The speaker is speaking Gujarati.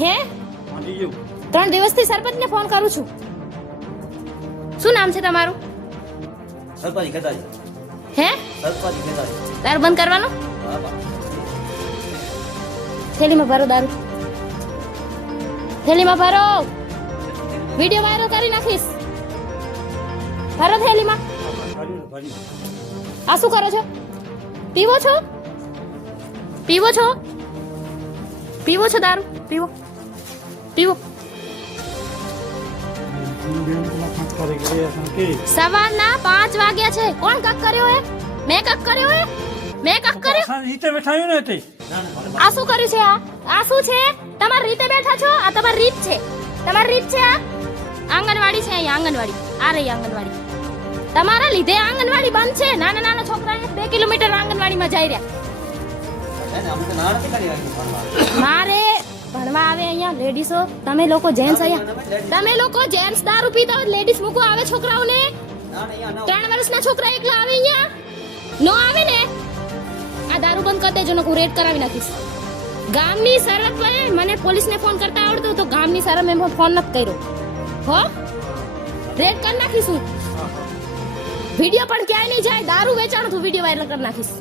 હે 3 દિવસથી સરપંચને ફોન કરું છું. શું નામ છે તમારું? સરપંચ ખેતાજી. હે સરપંચ ખેતાજી. દારૂ બંધ કરવાનો? થેલીમાં ભરો દારૂ. થેલીમાં ભરો. વિડિયો વાયરલ કરી નાખીશ. ભરો થેલીમાં. આ શું કરો છો? પીવો છો? પીવો છો? પીવો છો દારૂ? પીવો પીવો. સવારના 5 વાગ્યા છે. કોણ કક કર્યો હે? મેં કક કર્યો હે? મેં કક કર્યો? રીતે બેઠાયું ને તે આ શું કર્યું છે? આ શું છે? તમારી રીતે બેઠા છો? આ તમારી રીત છે. તમારી રીત છે. આ આંગણવાડી છે. અહીંયા આંગણવાડી. આ રહી આંગણવાડી. તમારા લીધે આંગણવાડી બંધ છે. નાના નાના છોકરાને 2 કિલોમીટર આંગણવાડીમાં જઈ રહ્યા. મારે ભણવા આવે અહીંયા લેડીસો. તમે લોકો જેન્ટ્સ અહીંયા. તમે લોકો જેન્ટ્સ દારૂ પીતા હોય લેડીસ મૂકો આવે છોકરાઓને. 3 વર્ષના છોકરા એકલા આવે અહીંયા નો આવે ને. આ દારૂ બંધ કરી દેજો, નકુ રેડ કરાવી નાખીશ. ગામની સરપંચ મને પોલીસને ફોન કરતા આવડતું તો ગામની સરપંચે ફોન નથી કર્યો. હો રેડ કરી નાખીશું. વિડિયો પણ ક્યાંય નહીં જાય. દારૂ વેચાણો તો વિડિયો વાયરલ કરી નાખીશ.